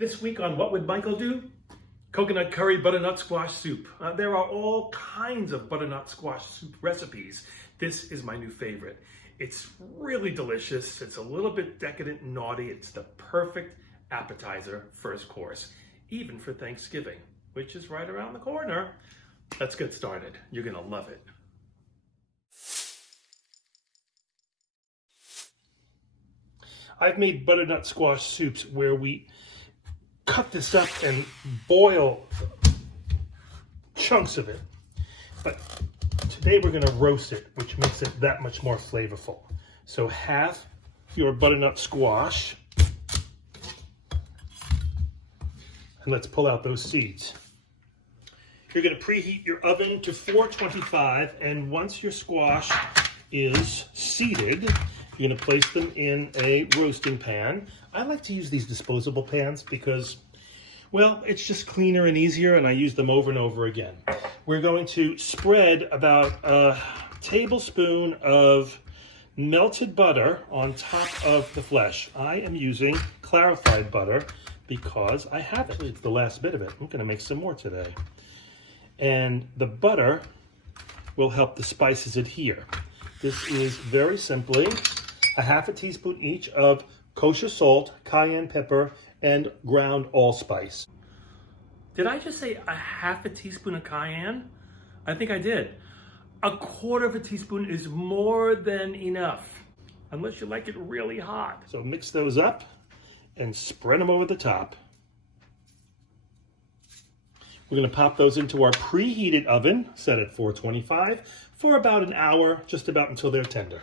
This week on What Would Michael Do? Coconut curry butternut squash soup. There are all kinds of butternut squash soup recipes. This is my new favorite. It's really delicious. It's a little bit decadent and naughty. It's the perfect appetizer first course, even for Thanksgiving, which is right around the corner. Let's get started. You're gonna love it. I've made butternut squash soups where we cut this up and boil chunks of it. But today we're going to roast it, which makes it that much more flavorful. So half your butternut squash. And let's pull out those seeds. You're going to preheat your oven to 425, and once your squash is seeded, you're going to place them in a roasting pan. I like to use these disposable pans because, well, it's just cleaner and easier, and I use them over and over again. We're going to spread about a tablespoon of melted butter on top of the flesh. I am using clarified butter because I have it. It's the last bit of it. I'm going to make some more today. And the butter will help the spices adhere. This is very simply a half a teaspoon each of kosher salt, cayenne pepper, and ground allspice. Did I just say a half a teaspoon of cayenne? I think I did. A quarter of a teaspoon is more than enough, unless you like it really hot. So mix those up and spread them over the top. We're going to pop those into our preheated oven, set at 425, for about an hour, just about until they're tender.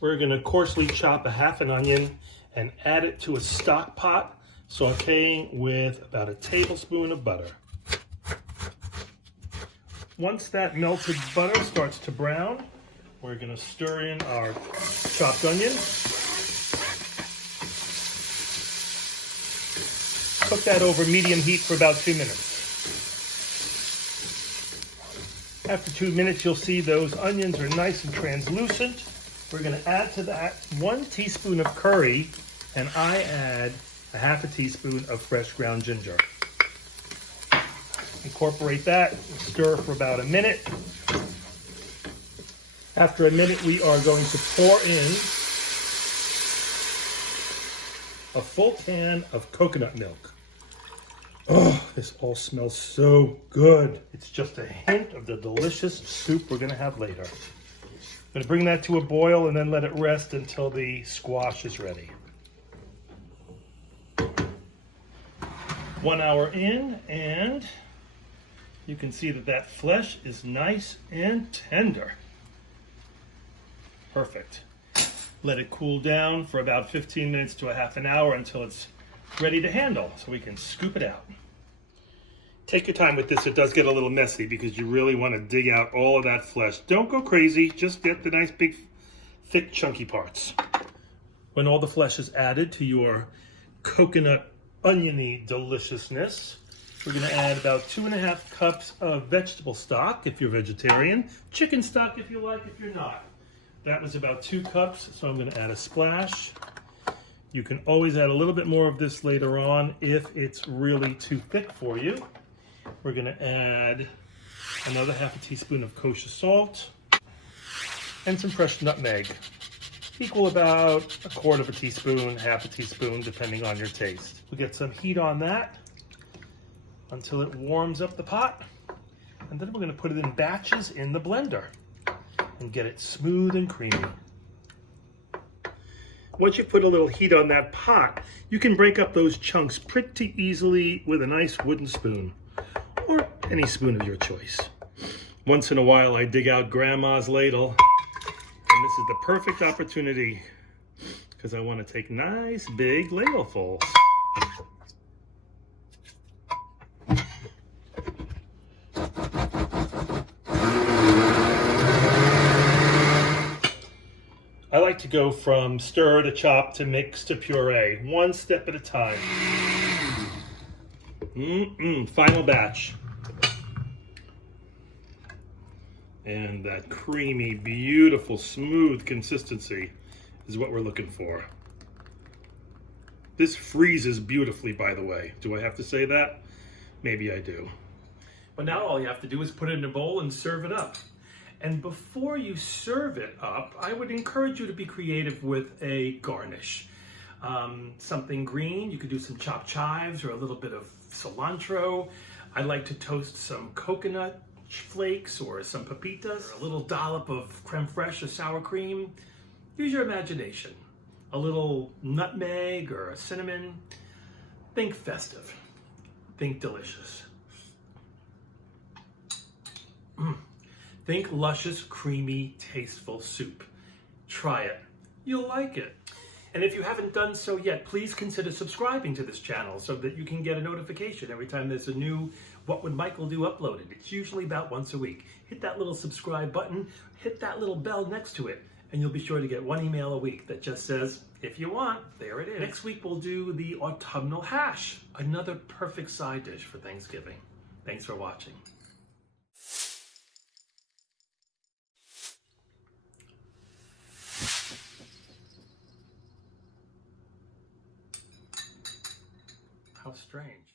We're going to coarsely chop a half an onion and add it to a stock pot, sauteing with about a tablespoon of butter. Once that melted butter starts to brown, we're going to stir in our chopped onion. Cook that over medium heat for about 2 minutes. After 2 minutes, you'll see those onions are nice and translucent. We're going to add to that 1 teaspoon of curry, and I add a half a teaspoon of fresh ground ginger. Incorporate that, stir for about a minute. After a minute, we are going to pour in a full can of coconut milk. Oh, this all smells so good. It's just a hint of the delicious soup we're going to have later. I'm going to bring that to a boil and then let it rest until the squash is ready. 1 hour in, and you can see that that flesh is nice and tender. Perfect. Let it cool down for about 15 minutes to a half an hour until it's ready to handle, so we can scoop it out. Take your time with this. It does get a little messy because you really want to dig out all of that flesh. Don't go crazy. Just get the nice big thick chunky parts. When all the flesh is added to your coconut oniony deliciousness, we're going to add about 2.5 cups of vegetable stock if you're vegetarian, chicken stock if you like, if you're not. That was about 2 cups, so I'm going to add a splash. You can always add a little bit more of this later on if it's really too thick for you. We're going to add another half a teaspoon of kosher salt and some fresh nutmeg. Equal about a quarter of a teaspoon, half a teaspoon, depending on your taste. We'll get some heat on that until it warms up the pot. And then we're going to put it in batches in the blender and get it smooth and creamy. Once you put a little heat on that pot, you can break up those chunks pretty easily with a nice wooden spoon, or any spoon of your choice. Once in a while, I dig out Grandma's ladle, and this is the perfect opportunity because I want to take nice big ladlefuls. I like to go from stir to chop to mix to puree, one step at a time. Final batch. And that creamy, beautiful, smooth consistency is what we're looking for. This freezes beautifully, by the way. Do I have to say that? Maybe I do. But now all you have to do is put it in a bowl and serve it up. And before you serve it up, I would encourage you to be creative with a garnish. Something green, you could do some chopped chives or a little bit of cilantro. I like to toast some coconut flakes or some pepitas, or a little dollop of creme fraiche or sour cream. Use your imagination. A little nutmeg or a cinnamon. Think festive. Think delicious. Think luscious, creamy, tasteful soup. Try it. You'll like it. And if you haven't done so yet, please consider subscribing to this channel so that you can get a notification every time there's a new What Would Michael Do uploaded. It's usually about once a week. Hit that little subscribe button, hit that little bell next to it, and you'll be sure to get one email a week that just says, if you want, there it is. Next week we'll do the autumnal hash, another perfect side dish for Thanksgiving. Thanks for watching. How strange.